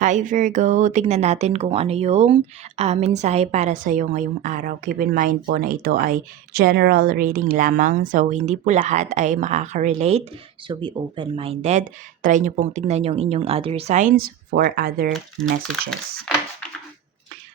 Hi Virgo, tignan natin kung ano yung mensahe para sa iyo ngayong araw. Keep in mind po na ito ay general reading lamang. So, hindi po lahat ay makaka-relate. So, be open-minded. Try nyo pong tignan yung inyong other signs for other messages.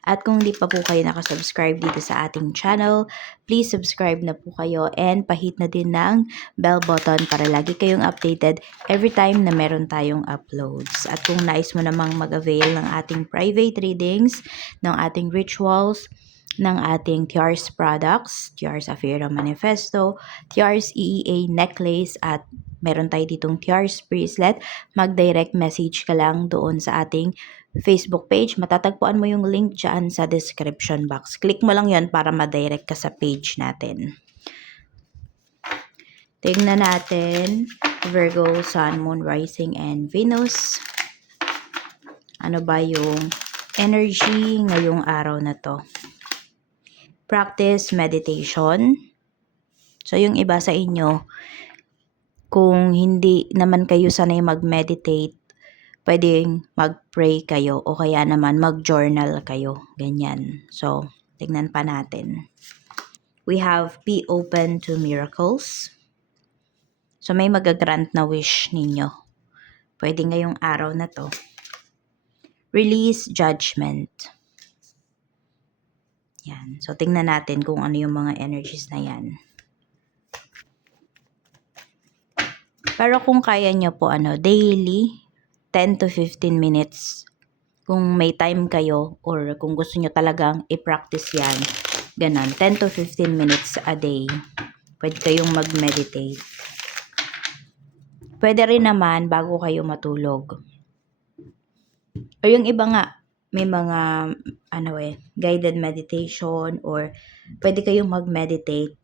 At kung hindi pa po kayo nakasubscribe dito sa ating channel, please subscribe na po kayo and pahit na din ng bell button para lagi kayong updated every time na meron tayong uploads. At kung nais mo namang mag-avail ng ating private readings, ng ating rituals, ng ating Tiars products, Tiars Afira Manifesto, Tiars EEA necklace at meron tayo ditong Tiars bracelet, mag-direct message ka lang doon sa ating Facebook page. Matatagpuan mo yung link dyan sa description box. Click mo lang yon para ma-direct ka sa page natin. Tingnan natin Virgo, Sun, Moon, Rising, and Venus. Ano ba yung energy ngayong araw na to? Practice meditation. So, yung iba sa inyo, kung hindi naman kayo sanay mag-meditate, pwedeng mag-pray kayo o kaya naman mag-journal kayo. Ganyan. So, tignan pa natin. We have be open to miracles. So, may magagrant na wish ninyo. Pwede ngayong araw na to. Release judgment. Yan. So, tingnan natin kung ano yung mga energies na yan. Pero kung kaya nyo po, daily, 10 to 15 minutes. Kung may time kayo or kung gusto nyo talagang i-practice yan, ganon, 10 to 15 minutes a day. Pwede kayong mag-meditate. Pwede rin naman bago kayo matulog. O yung iba nga, may mga guided meditation or pwede kayong mag-meditate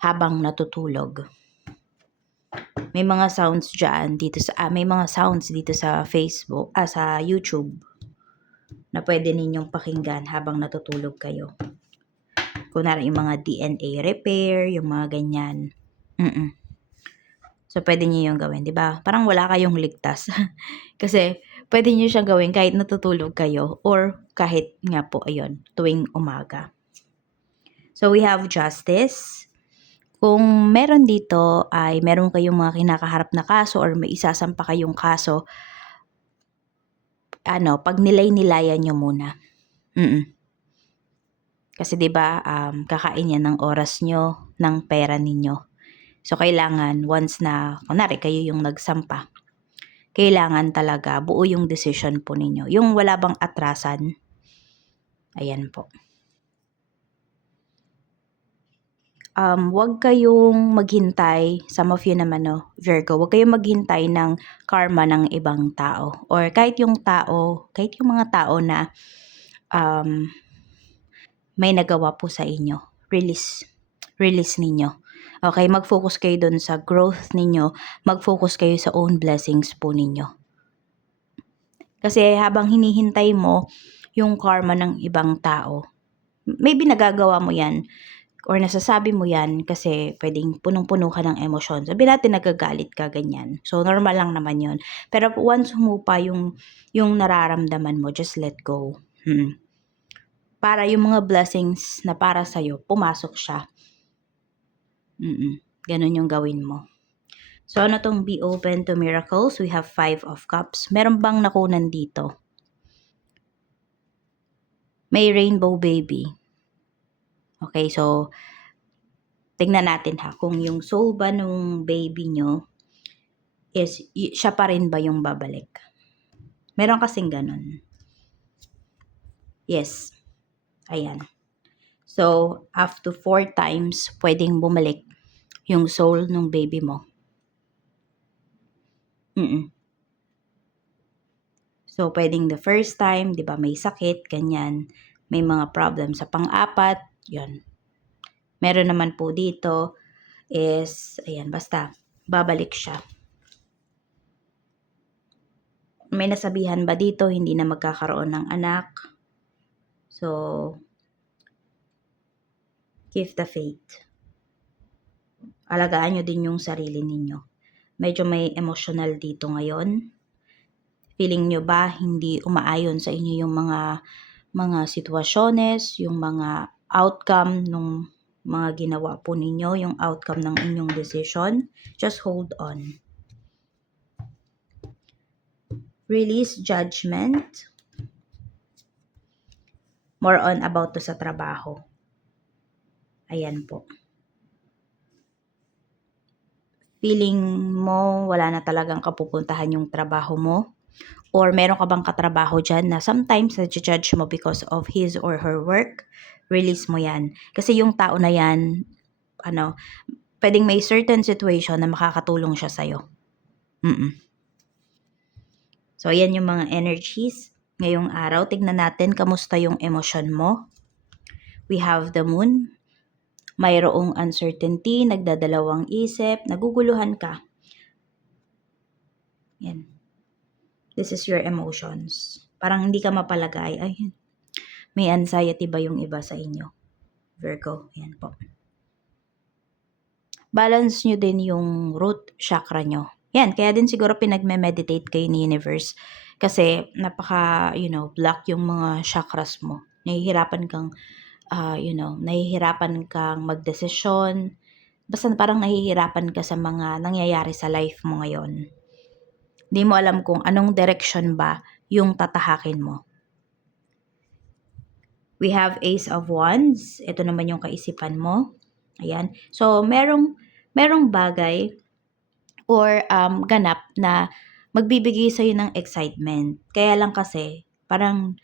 habang natutulog. May mga sounds diyan dito sa may mga sounds dito sa Facebook, sa YouTube na pwede ninyong pakinggan habang natutulog kayo. Kunwari yung mga DNA repair, yung mga ganyan. So, pwede niyo yung gawin, di ba? Parang wala kayong ligtas. Kasi, pwede niyo siyang gawin kahit natutulog kayo or kahit nga po, ayun, tuwing umaga. So, we have justice. Kung meron dito ay meron kayong mga kinakaharap na kaso or may isasampa kayong kaso, pag nilay-nilayan nyo muna. Kasi 'di ba, kakain yan ng oras nyo, ng pera ninyo. So, kailangan once na, kunwari kayo yung nagsampa, kailangan talaga buo yung decision po ninyo. Yung wala bang atrasan. Ayan po. Wag kayong maghintay, some of you naman Virgo, wag kayong maghintay ng karma ng ibang tao. Or kahit yung mga tao na may nagawa po sa inyo. Release ninyo. Okay, mag-focus kayo dun sa growth ninyo. Mag-focus kayo sa own blessings po ninyo. Kasi habang hinihintay mo yung karma ng ibang tao, maybe nagagawa mo yan or nasasabi mo yan kasi pwedeng punong-puno ka ng emosyon. Sabi natin nagagalit ka, ganyan. So, normal lang naman yun. Pero once humupa yung nararamdaman mo, just let go. Para yung mga blessings na para sa'yo, pumasok siya. Ganun yung gawin mo. So, ano tong be open to miracles? We have 5 of cups. Meron bang nakunan dito? May rainbow baby. Okay, so, tingnan natin kung yung soul ba nung baby nyo is, siya pa rin ba yung babalik? Meron kasing ganun. Yes. Ayan. So, up to 4 times, pwedeng bumalik yung soul nung baby mo. So, pwedeng the first time, di ba, may sakit, ganyan. May mga problem sa pang-apat, yun. Meron naman po dito is, ayan, basta, babalik siya. May nasabihan ba dito, hindi na magkakaroon ng anak? So, keep the faith. Alagaan nyo din yung sarili ninyo. Medyo may emotional dito ngayon. Feeling nyo ba hindi umaayon sa inyo yung mga sitwasyones, yung mga outcome nung mga ginawa po ninyo, yung outcome ng inyong decision? Just hold on. Release judgment. More on about to sa trabaho. Ayan po. Feeling mo wala na talagang kapupuntahan yung trabaho mo? Or meron ka bang katrabaho dyan na sometimes na-judge mo because of his or her work? Release mo yan. Kasi yung tao na yan, pwedeng may certain situation na makakatulong siya sa'yo. So, ayan yung mga energies. Ngayong araw, tignan natin kamusta yung emosyon mo. We have the moon. Mayroong uncertainty, nagdadalawang isip, naguguluhan ka. Yan. This is your emotions. Parang hindi ka mapalagay. Ay, may anxiety ba yung iba sa inyo? Virgo, yan po. Balance nyo din yung root chakra nyo. Yan, kaya din siguro pinagme-meditate kayo ni universe. Kasi block yung mga chakras mo. Nahihirapan kang, magdesisyon. Basta parang nahihirapan ka sa mga nangyayari sa life mo ngayon. Hindi mo alam kung anong direction ba yung tatahakin mo. We have Ace of Wands. Ito naman yung kaisipan mo. Ayan. So, merong bagay or ganap na magbibigay sa'yo ng excitement. Kaya lang kasi, parang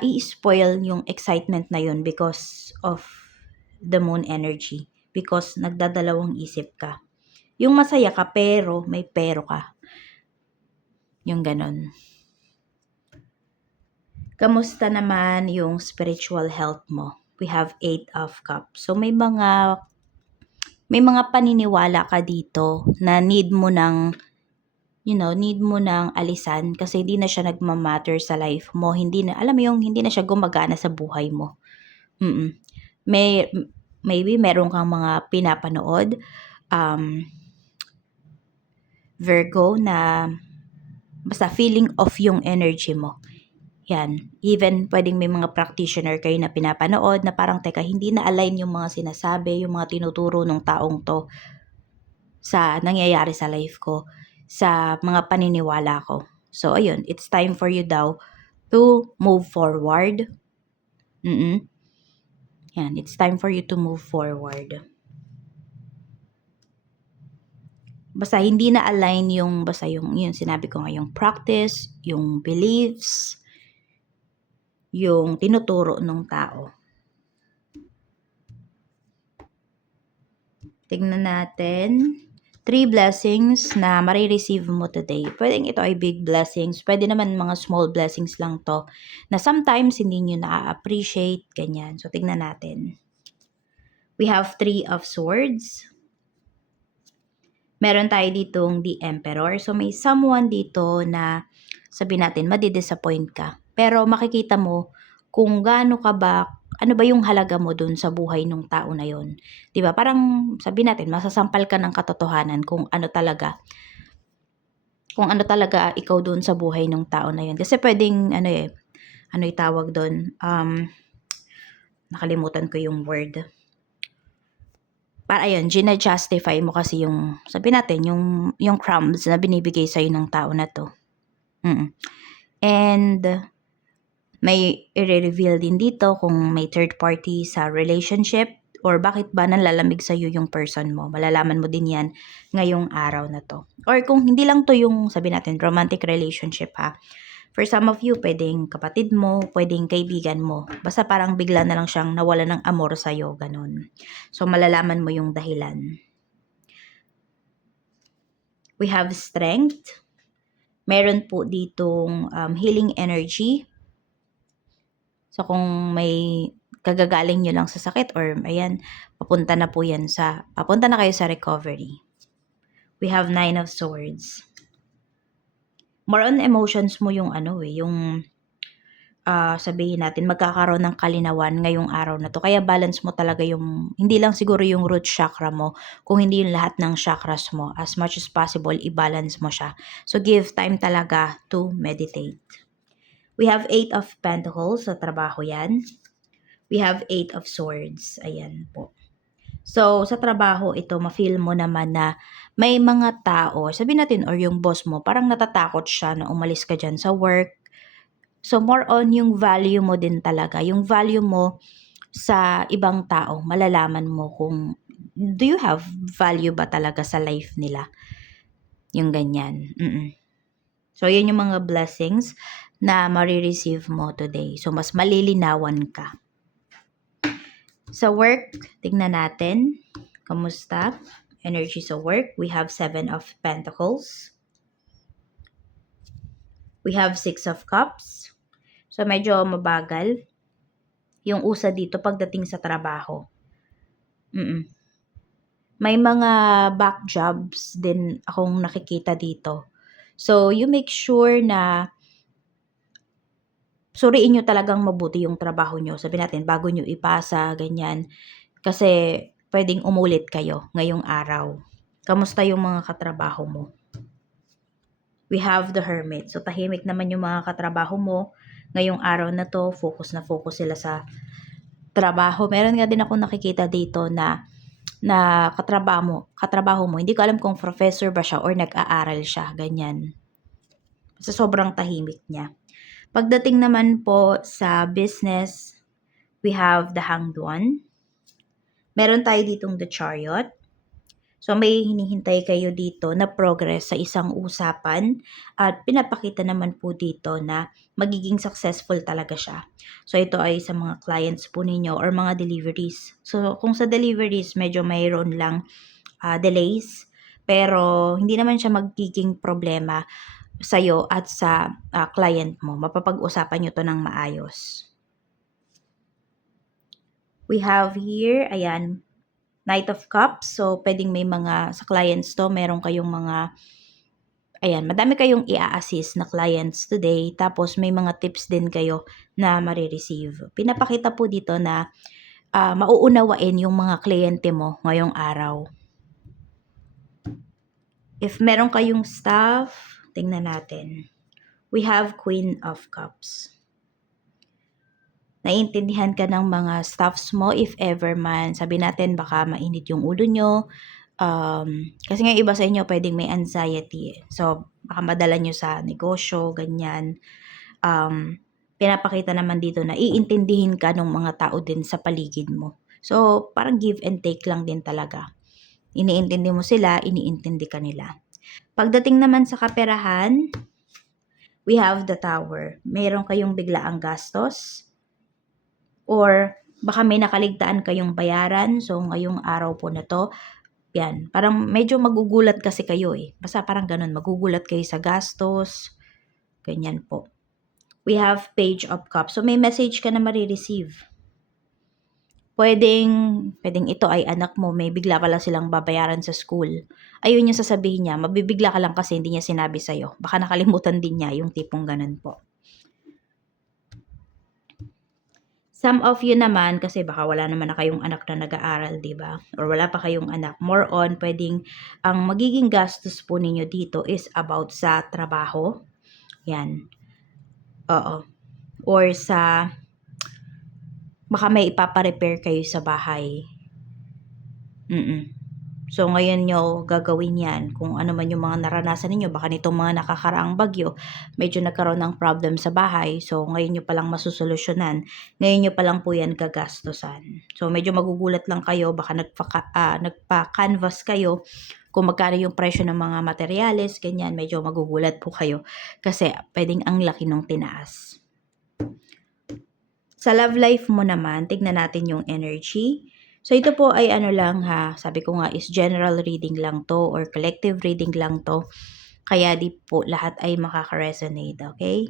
i-spoil yung excitement na yun because of the moon energy. Because nagdadalawang isip ka. Yung masaya ka pero may pero ka. Yung ganon. Kamusta naman yung spiritual health mo? We have 8 of Cups. So may mga paniniwala ka dito na need mo nang alisan kasi hindi na siya nagmamatter sa life mo. Hindi na siya gumagana sa buhay mo. Maybe meron kang mga pinapanood Virgo na basta feeling off yung energy mo. Yan. Even pwedeng may mga practitioner kayo na pinapanood na parang teka, hindi na align yung mga sinasabi, yung mga tinuturo ng taong to sa nangyayari sa life ko, sa mga paniniwala ko. So, ayun, it's time for you daw to move forward. Yan, it's time for you to move forward. Basta hindi na align yung sinabi ko nga, yung practice, yung beliefs, yung tinuturo ng tao. Tignan natin. 3 blessings na marireceive mo today. Pwedeng ito ay big blessings. Pwede naman mga small blessings lang to. Na sometimes hindi nyo na-appreciate. Ganyan. So, tignan natin. We have 3 of Swords. Meron tayo ditong the Emperor. So, may someone dito na sabihin natin, madidisappoint ka. Pero makikita mo kung ano ba yung halaga mo dun sa buhay ng tao na yon. 'Di ba? Parang sabihin natin, masasampal ka ng katotohanan kung ano talaga ikaw dun sa buhay ng tao na yon. Kasi pwedeng itawag doon? Nakalimutan ko yung word. Para ayun, gina-justify mo kasi yung, sabihin natin, yung crumbs na binibigay sa'yo ng tao na to. And may i-reveal din dito kung may third party sa relationship or bakit ba nanlalamig sa'yo yung person mo. Malalaman mo din yan ngayong araw na to. Or kung hindi lang to yung, sabi natin, romantic relationship ha. For some of you, pwedeng kapatid mo, pwedeng kaibigan mo. Basta parang bigla na lang siyang nawala ng amor sa'yo, ganun. So, malalaman mo yung dahilan. We have strength. Meron po ditong healing energy. So, kung may kagagaling nyo lang sa sakit or ayan, papunta na kayo sa recovery. We have 9 of Swords. More on emotions mo yung sabihin natin magkakaroon ng kalinawan ngayong araw na 'to. Kaya balance mo talaga yung hindi lang siguro yung root chakra mo, kung hindi yung lahat ng chakras mo. As much as possible, i-balance mo siya. So, give time talaga to meditate. We have 8 of Pentacles, sa trabaho yan. We have 8 of Swords, ayan po. So, sa trabaho ito, ma-feel mo naman na may mga tao, sabihin natin or yung boss mo, parang natatakot siya na umalis ka diyan sa work. So, more on yung value mo din talaga. Yung value mo sa ibang tao, malalaman mo kung do you have value ba talaga sa life nila. Yung ganyan. So, yun yung mga blessings na marireceive mo today. So, mas malilinawan ka. Sa work, tingnan natin. Kamusta? Energy sa work. We have 7 of Pentacles. We have 6 of Cups. So, medyo mabagal yung usa dito pagdating sa trabaho. May mga back jobs din akong nakikita dito. So, you make sure na suriin nyo talagang mabuti yung trabaho nyo. Sabi natin, bago nyo ipasa, ganyan. Kasi, pwedeng umulit kayo ngayong araw. Kamusta yung mga katrabaho mo? We have the Hermit. So, tahimik naman yung mga katrabaho mo. Ngayong araw na to, focus na focus sila sa trabaho. Meron nga din ako nakikita dito na katrabaho mo, hindi ko alam kung professor ba siya or nag-aaral siya, ganyan. Sa sobrang tahimik niya. Pagdating naman po sa business, we have the Hanged One. Meron tayo ditong the Chariot. So, may hinihintay kayo dito na progress sa isang usapan at pinapakita naman po dito na magiging successful talaga siya. So, ito ay sa mga clients po ninyo or mga deliveries. So, kung sa deliveries, medyo mayroon lang delays, pero hindi naman siya magiging problema sa'yo at sa client mo. Mapapag-usapan nyo to ng maayos. We have here, ayan, Knight of Cups. So, pwedeng may mga, sa clients to, meron kayong mga, ayan, madami kayong i-assist na clients today. Tapos, may mga tips din kayo na marireceive. Pinapakita po dito na mauunawain yung mga kliyente mo ngayong araw. If meron kayong staff, tingnan natin. We have Queen of Cups. Naiintindihan ka ng mga staffs mo if ever man, sabi natin baka mainit yung ulo nyo. Kasi nga iba sa inyo pwedeng may anxiety. So, baka madala nyo sa negosyo, ganyan. Pinapakita naman dito na iintindihin ka ng mga tao din sa paligid mo. So, parang give and take lang din talaga. Iniintindi mo sila, iniintindi ka nila. Pagdating naman sa kaperahan, we have the Tower. Mayroon kayong biglaang gastos or baka may nakaligtaan kayong bayaran. So, ngayong araw po na to, yan, parang medyo magugulat kasi kayo eh. Basta parang ganun, magugulat kayo sa gastos. Ganyan po. We have Page of Cups. So, may message ka na marireceive. Pwedeng ito ay anak mo, may bigla pala silang babayaran sa school. Ayun yung sasabihin niya, mabibigla ka lang kasi hindi niya sinabi sa'yo. Baka nakalimutan din niya yung tipong ganun po. Some of you naman, kasi baka wala naman na kayong anak na nag-aaral, diba? Or wala pa kayong anak. More on, pwedeng, ang magiging gastos po ninyo dito is about sa trabaho. Yan. Oo. Or sa, baka may ipaparepair kayo sa bahay. So, ngayon nyo gagawin yan. Kung ano man yung mga naranasan ninyo, baka nitong mga nakakaraang bagyo, medyo nagkaroon ng problem sa bahay. So, ngayon nyo palang masusolusyonan. Ngayon nyo palang po yan gagastosan. So, medyo magugulat lang kayo. Baka nagpa-canvas kayo kung magkano yung presyo ng mga materyales, ganyan. Medyo magugulat po kayo. Kasi, pwedeng ang laki nung tinaas. Sa love life mo naman, tignan natin yung energy. So, ito po ay ano lang ha, sabi ko nga is general reading lang to or collective reading lang to. Kaya di po lahat ay makaka-resonate, okay?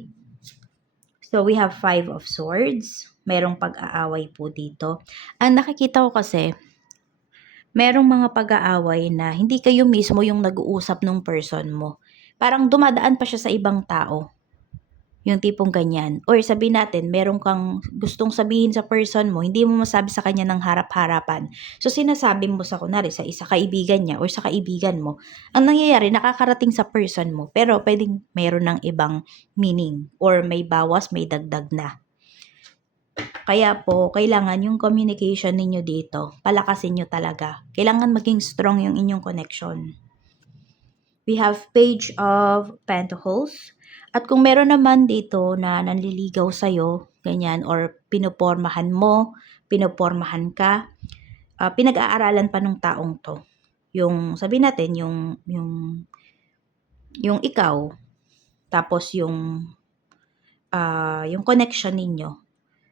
So, we have 5 of Swords. Merong pag-aaway po dito. Ang nakikita ko kasi, merong mga pag-aaway na hindi kayo mismo yung nag-uusap ng person mo. Parang dumadaan pa siya sa ibang tao. Yung tipong ganyan. Or sabihin natin, meron kang gustong sabihin sa person mo, hindi mo masabi sa kanya ng harap-harapan. So, sinasabi mo sa kunwari, sa isa kaibigan niya or sa kaibigan mo. Ang nangyayari, nakakarating sa person mo, pero pwedeng meron ng ibang meaning or may bawas, may dagdag na. Kaya po, kailangan yung communication ninyo dito, palakasin nyo talaga. Kailangan maging strong yung inyong connection. We have Page of Pentacles. At kung meron naman dito na nanliligaw sa'yo, ganyan, or pinupormahan mo, pinupormahan ka, pinag-aaralan pa ng taong to. Yung, sabihin natin, yung ikaw, tapos yung connection ninyo.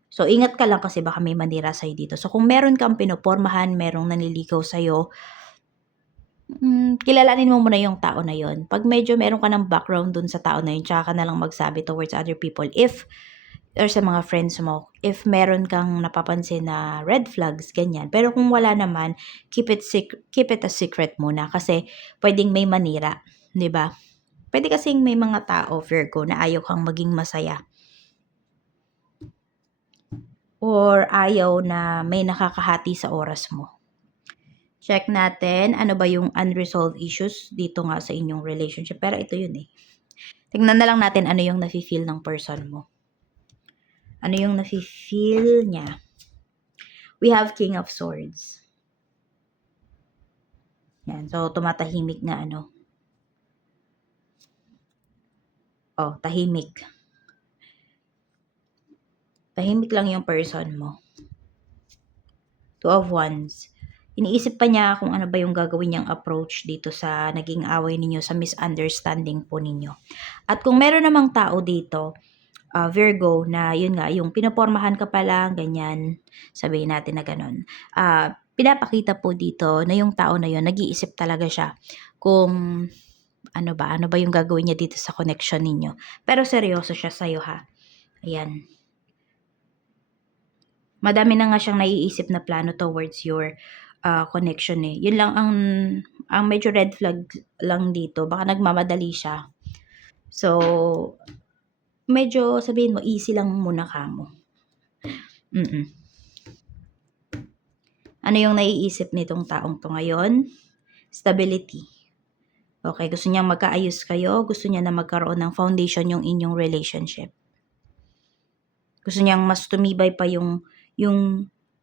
So, ingat ka lang kasi baka may manira sa'yo dito. So, kung meron kang pinupormahan, merong nanliligaw sa'yo, kilalanin mo muna yung tao na yon. Pag medyo meron ka ng background dun sa tao na yun, tsaka ka na lang magsabi towards other people. If, or sa mga friends mo, if meron kang napapansin na red flags, ganyan. Pero kung wala naman, keep it a secret muna kasi pwedeng may manira, 'di ba? Pwede kasing may mga tao, Virgo, na ayaw kang maging masaya. Or ayaw na may nakakahati sa oras mo. Check natin, ano ba yung unresolved issues dito nga sa inyong relationship. Pero ito yun eh. Tingnan na lang natin ano yung nafe-feel ng person mo. Ano yung nafe-feel niya. We have King of Swords. Yan. So, tumatahimik na ano. Oh, tahimik. Tahimik lang yung person mo. Two of Wands. Iniisip pa niya kung ano ba yung gagawin niyang approach dito sa naging away ninyo, sa misunderstanding po ninyo. At kung meron namang tao dito, Virgo, na yun nga, yung pinapormahan ka pa lang, ganyan, sabihin natin na ganun. Pinapakita po dito na yung tao na yun, nag-iisip talaga siya kung ano ba yung gagawin niya dito sa connection ninyo. Pero seryoso siya sa'yo ha. Ayan. Madami na nga siyang naiisip na plano towards your connection eh. Yun lang ang medyo red flag lang dito. Baka nagmamadali siya. So, medyo sabihin mo, easy lang muna ka mo. Ano yung naiisip nitong taong to ngayon? Stability. Okay, gusto niyang magkaayos kayo. Gusto niya na magkaroon ng foundation yung inyong relationship. Gusto niyang mas tumibay pa yung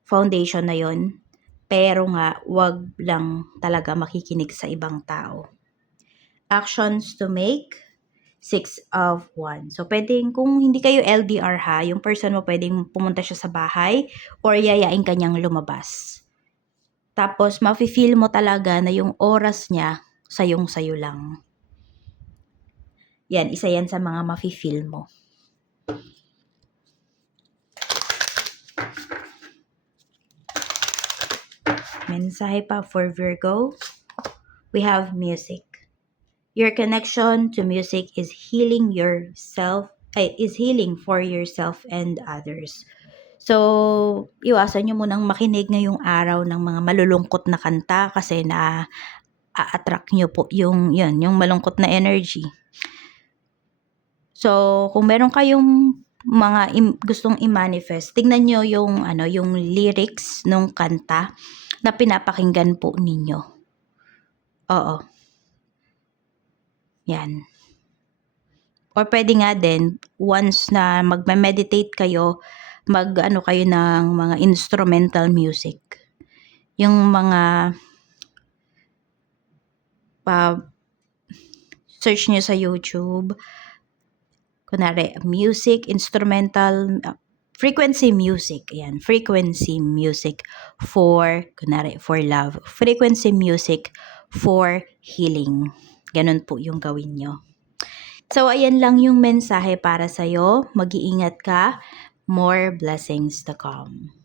foundation na yon. Pero nga, wag lang talaga makikinig sa ibang tao. Actions to make, 6 of Wands. So, pwedeng, kung hindi kayo LDR ha, yung person mo pwedeng pumunta siya sa bahay or yayain kanyang lumabas. Tapos, mafe-feel mo talaga na yung oras niya, sayong-sayo lang. Yan, isa yan sa mga mafe-feel mo. Mensahe pa for Virgo. We have music. Your connection to music is healing for yourself and others. So, iwasan nyo munang makinig ngayong araw ng mga malulungkot na kanta kasi a-attract nyo po yung malungkot na energy. So, kung meron kayong mga gustong i-manifest, tingnan nyo yung lyrics ng kanta na pinapakinggan po ninyo. Oo. Yan. Or pwede nga din, once na magme-meditate kayo, kayo ng mga instrumental music. Yung mga search nyo sa YouTube, kunwari, music, instrumental, frequency music. Ayan, frequency music for, kunwari, for love. Frequency music for healing. Ganun po yung gawin nyo. So, ayan lang yung mensahe para sa'yo. Mag-iingat ka. More blessings to come.